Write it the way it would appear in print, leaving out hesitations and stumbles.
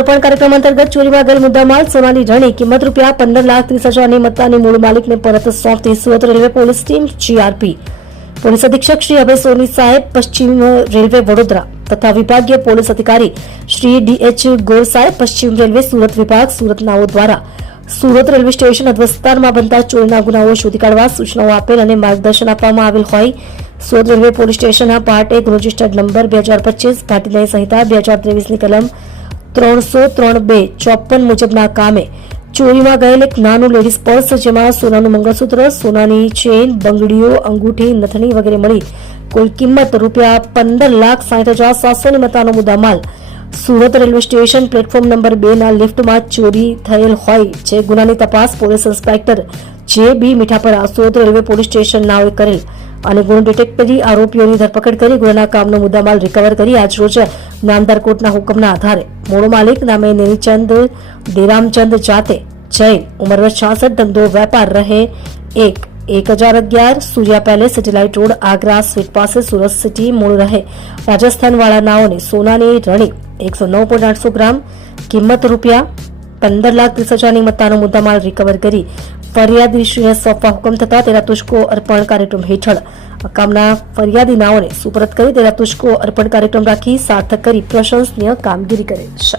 અર્પણ કાર્યક્રમ અંતર્ગત ચોરીમાં ગયેલ મુદ્દામાલ સોનાની રણી કિંમત ₹15,30,000ની મત્તાની મૂળ માલિકને પરત સોંપતી Surat railway police team GRP police અધિક્ષક શ્રી અભય સોની સાહેબ, પશ્ચિમ રેલવે વડોદરા તથા વિભાગીય પોલીસ અધિકારી શ્રી ડીએચ ગોર સાહેબ, પશ્ચિમ રેલવે સુરત વિભાગ સુરત નાઓ દ્વારા સુરત રેલવે સ્ટેશન હદ વિસ્તારમાં બનતા ચોરીના ગુનાઓ શોધી કાઢવા સૂચનાઓ આપેલ અને માર્ગદર્શન આપવામાં આવેલ હોય સુરત રેલવે પોલીસ સ્ટેશનના પાર્ટ 1 રજિસ્ટર્ડ નંબર 2025 ભારતીય સંહિતા 2023ની કલમ 303(2) મુજબના કામે ચોરીમાં ગયેલ એક નાનું લેડીઝ પર્સ, જેમાં સોનાનું મંગળસૂત્ર, સોનાની ચેન, બંગડીઓ, અંગૂઠી, નથણી વગેરે મળી કુલ કિંમત ₹15,60,700ની મત્તાનો મુદ્દામાલ Surat railway station platform number 2 ના લિફ્ટમાં ચોરી થયેલ હોય જે ગુનાની તપાસ police inspector J B. Mithapara Surat railway police station નાઓએ કરેલ અને ગુનો ડિટેક્ટ કરી આરોપીઓની ધરપકડ કરી ગુનાના કામનો મુદ્દામાલ રિકવર કરી આજરોજ નામદાર કોર્ટના હુકમના આધારે મૂળ માલિક નામે નેનીચંદ દેરામચંદ જાતે જૈન, ઉંમર વર્ષ 66, ધંધો વેપાર, રહે 1011 Surya palace, satellite road, Agra sweet પાસે, સુરત સિટી, મૂળ રહે રાજસ્થાન વાળા નાઓને સોનાની રણી 109.800 ગ્રામ કિંમત ₹15,30,000ની મત્તાનો મુદ્દામાલ રિકવર કરી ફરિયાદીશ્રીને સોંપવા હુકમ થતા તેના તુષ્કો અર્પણ કાર્યક્રમ હેઠળ કામના ફરિયાદી નાઓને સુપરત કરી તેના તુષ્કો અર્પણ કાર્યક્રમ રાખી સાર્થક કરી પ્રશંસનીય કામગીરી કરેલ છે.